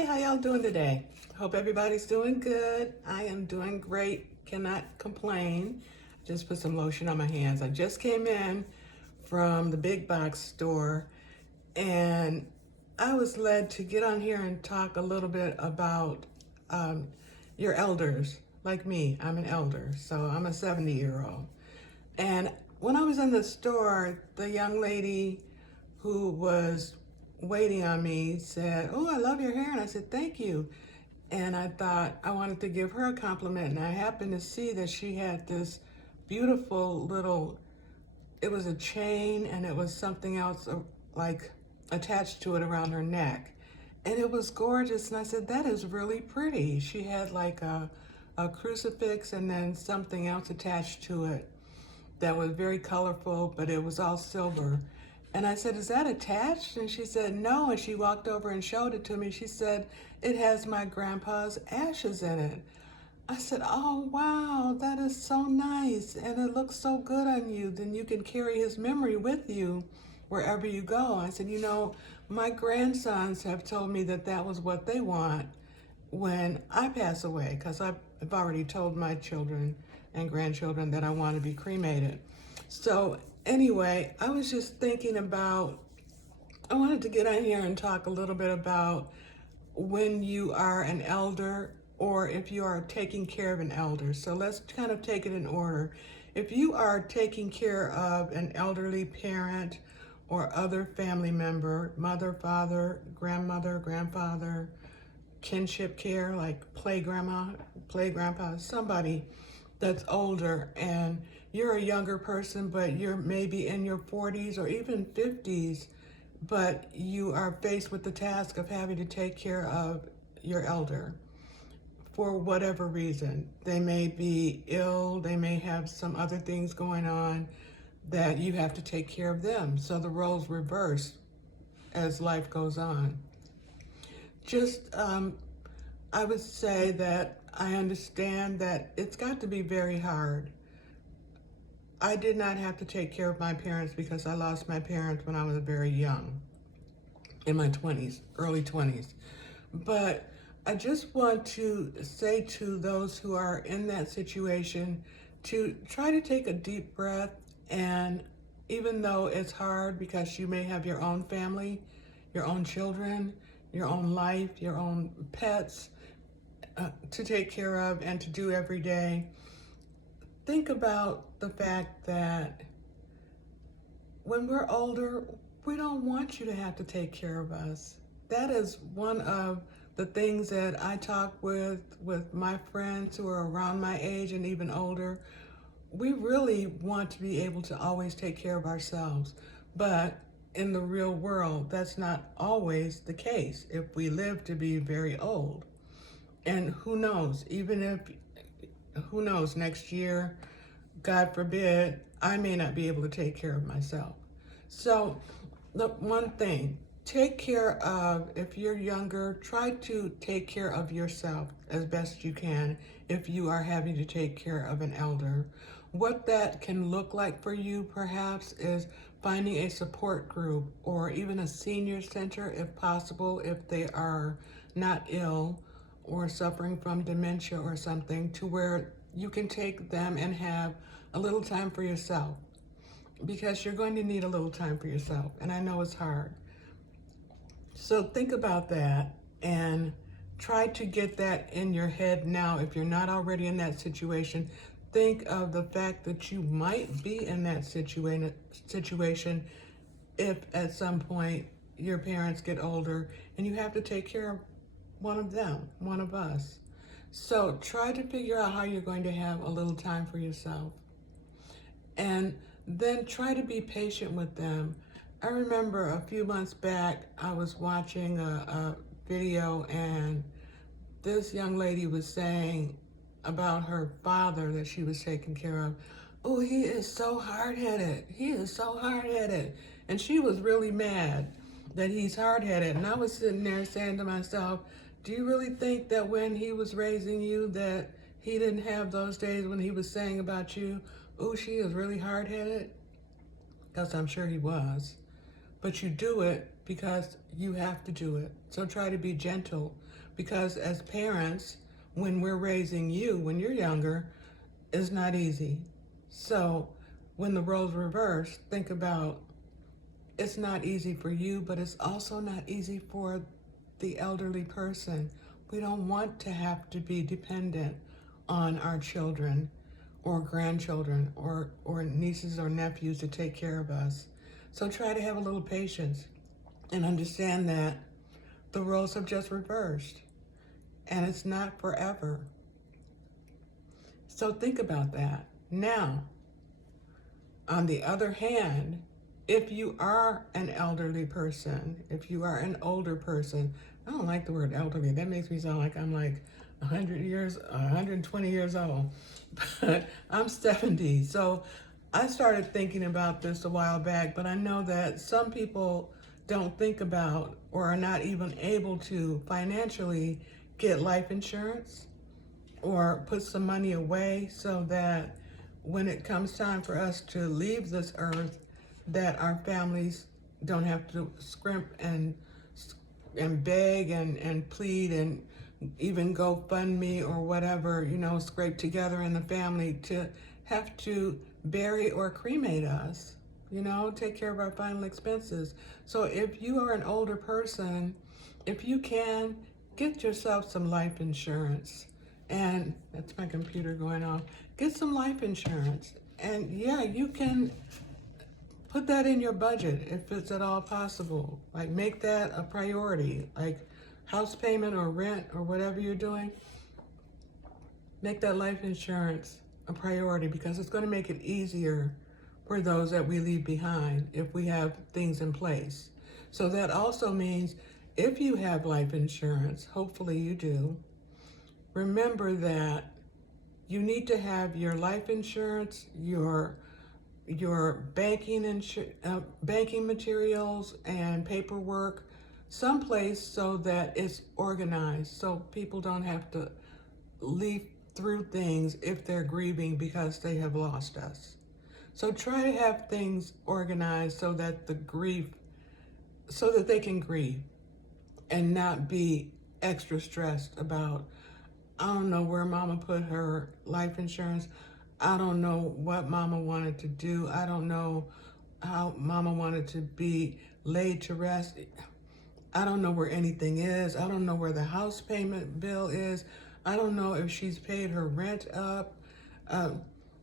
Hi, how y'all doing today? Hope everybody's doing good. I am doing great. Cannot complain. Just put some lotion on my hands. I just came in from the big box store and I was led to get on here and talk a little bit about um, your elders. Like me, I'm an elder, so I'm a 70-year-old. And when I was in the store, the young lady who was waiting on me said, "Oh, I love your hair." And I said, "Thank you." And I thought I wanted to give her a compliment. And I happened to see that she had this beautiful little, it was a chain and it was something else like attached to it around her neck. And it was gorgeous. And I said, "That is really pretty." She had like a crucifix and then something else attached to it that was very colorful, but it was all silver. And I said, "Is that attached?" And she said, "No." And she walked over and showed it to me. She said, "It has my grandpa's ashes in it." I said, "Oh, wow, that is so nice. And it looks so good on you. Then you can carry his memory with you wherever you go." I said, my grandsons have told me that that was what they want when I pass away, because I've already told my children and grandchildren that I want to be cremated. So anyway, I was just thinking about, I wanted to get on here and talk a little bit about when you are an elder or if you are taking care of an elder. So let's kind of take it in order. If you are taking care of an elderly parent or other family member, mother, father, grandmother, grandfather, kinship care, like play grandma, play grandpa, somebody that's older, and you're a younger person, but you're maybe in your 40s or even 50s, but you are faced with the task of having to take care of your elder for whatever reason. They may be ill, they may have some other things going on that you have to take care of them. So the roles reverse as life goes on. Just I would say that I understand that it's got to be very hard. I did not have to take care of my parents because I lost my parents when I was very young, in my 20s, early 20s. But I just want to say to those who are in that situation to try to take a deep breath. And even though it's hard because you may have your own family, your own children, your own life, your own pets, to take care of and to do every day, think about the fact that when we're older, we don't want you to have to take care of us. That is one of the things that I talk with my friends who are around my age and even older. We really want to be able to always take care of ourselves, but in the real world, that's not always the case if we live to be very old. And who knows, who knows, next year, God forbid, I may not be able to take care of myself. So the one thing, take care of, if you're younger, try to take care of yourself as best you can if you are having to take care of an elder. What that can look like for you perhaps is finding a support group or even a senior center if possible, if they are not ill or suffering from dementia or something, to where you can take them and have a little time for yourself, because you're going to need a little time for yourself. And I know it's hard. So think about that and try to get that in your head now. If you're not already in that situation, think of the fact that you might be in that situation if at some point your parents get older and you have to take care of one of them, one of us. So try to figure out how you're going to have a little time for yourself. And then try to be patient with them. I remember a few months back, I was watching a video, and this young lady was saying about her father that she was taking care of. "Oh, he is so hard-headed. He is so hard-headed." And she was really mad that he's hard-headed. And I was sitting there saying to myself, do you really think that when he was raising you that he didn't have those days when he was saying about you, "Oh, she is really hard-headed"? Because I'm sure he was. But you do it because you have to do it. So try to be gentle, because as parents, when we're raising you, when you're younger, it's not easy. So when the roles reverse, think about, it's not easy for you, but it's also not easy for the elderly person. We don't want to have to be dependent on our children or grandchildren or nieces or nephews to take care of us. So try to have a little patience and understand that the roles have just reversed and it's not forever. So think about that. Now, on the other hand, if you are an elderly person, if you are an older person, I don't like the word elderly. That makes me sound like I'm like 120 years old. But I'm 70. So I started thinking about this a while back, but I know that some people don't think about or are not even able to financially get life insurance or put some money away so that when it comes time for us to leave this earth, that our families don't have to scrimp and beg and plead and even GoFundMe or whatever, scrape together in the family to have to bury or cremate us, take care of our final expenses. So if you are an older person, if you can, get yourself some life insurance. And that's my computer going off. Get some life insurance. And yeah, you can put that in your budget if it's at all possible. Like, make that a priority. Like house payment or rent or whatever you're doing, make that life insurance a priority, because it's going to make it easier for those that we leave behind if we have things in place. So that also means if you have life insurance, hopefully you do, remember that you need to have your life insurance, your banking materials and paperwork someplace so that it's organized, so people don't have to leaf through things if they're grieving because they have lost us. So try to have things organized so that they can grieve and not be extra stressed about, I don't know where mama put her life insurance. I don't know what mama wanted to do. I don't know how mama wanted to be laid to rest. I don't know where anything is. I don't know where the house payment bill is. I don't know if she's paid her rent up.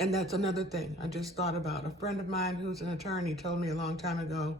And that's another thing I just thought about. A friend of mine who's an attorney told me a long time ago,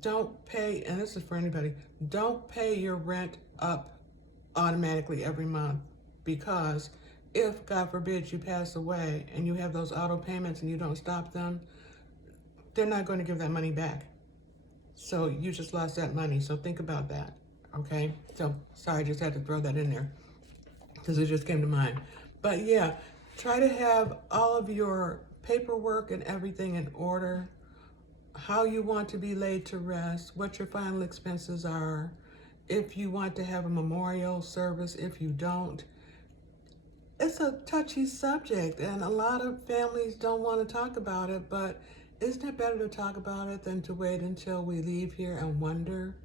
don't pay, and this is for anybody, don't pay your rent up automatically every month, because if, God forbid, you pass away and you have those auto payments and you don't stop them, they're not going to give that money back. So you just lost that money. So think about that, okay? So, sorry, I just had to throw that in there because it just came to mind. But yeah, try to have all of your paperwork and everything in order, how you want to be laid to rest, what your final expenses are, if you want to have a memorial service, if you don't. It's a touchy subject, and a lot of families don't want to talk about it, but isn't it better to talk about it than to wait until we leave here and wonder,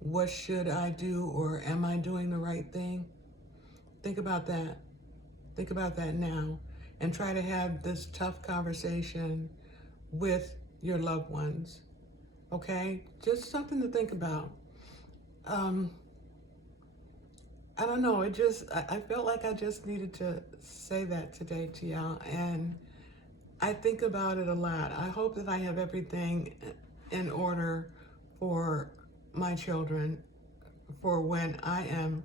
what should I do, or am I doing the right thing? Think about that. Think about that now, and try to have this tough conversation with your loved ones, okay? Just something to think about. I don't know, I felt like I just needed to say that today to y'all, and I think about it a lot. I hope that I have everything in order for my children for when I am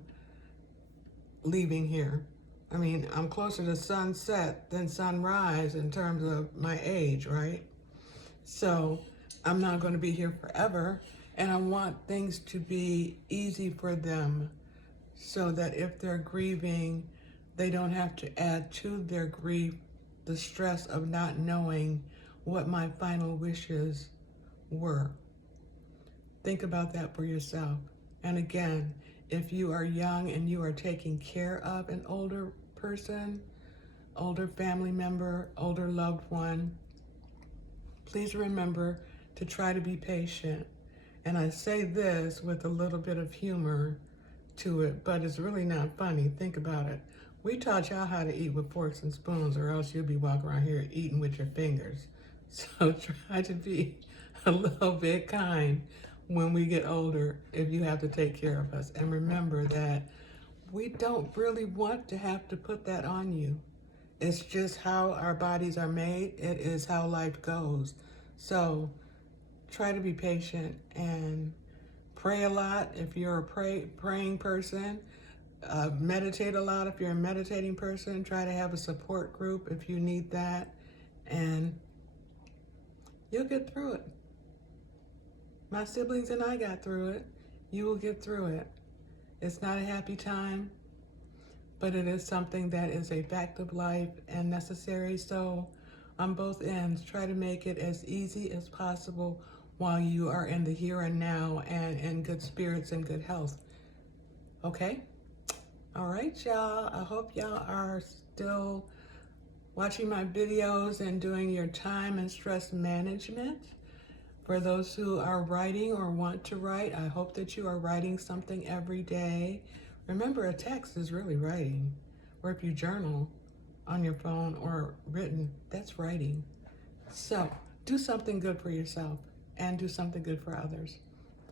leaving here. I mean, I'm closer to sunset than sunrise in terms of my age, right? So I'm not going to be here forever, and I want things to be easy for them so that if they're grieving, they don't have to add to their grief the stress of not knowing what my final wishes were. Think about that for yourself. And again, if you are young and you are taking care of an older person, older family member, older loved one, please remember to try to be patient And I say this with a little bit of humor to it, but it's really not funny. Think about it. We taught y'all how to eat with forks and spoons, or else you'll be walking around here eating with your fingers. So try to be a little bit kind when we get older if you have to take care of us. And remember that we don't really want to have to put that on you. It's just how our bodies are made. It is how life goes. So try to be patient and pray a lot if you're a praying person. Meditate a lot if you're a meditating person. Try to have a support group if you need that. And you'll get through it. My siblings and I got through it. You will get through it. It's not a happy time, but it is something that is a fact of life and necessary. So on both ends, try to make it as easy as possible while you are in the here and now and in good spirits and good health. Okay? All right, y'all. I hope y'all are still watching my videos and doing your time and stress management. For those who are writing or want to write, I hope that you are writing something every day. Remember, a text is really writing. Or if you journal on your phone or written, that's writing. So do something good for yourself and do something good for others.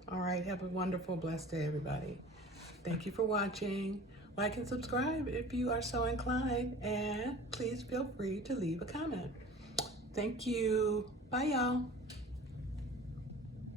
All right, have a wonderful, blessed day, everybody. Thank you for watching. Like and subscribe if you are so inclined, and please feel free to leave a comment. Thank you. Bye, y'all.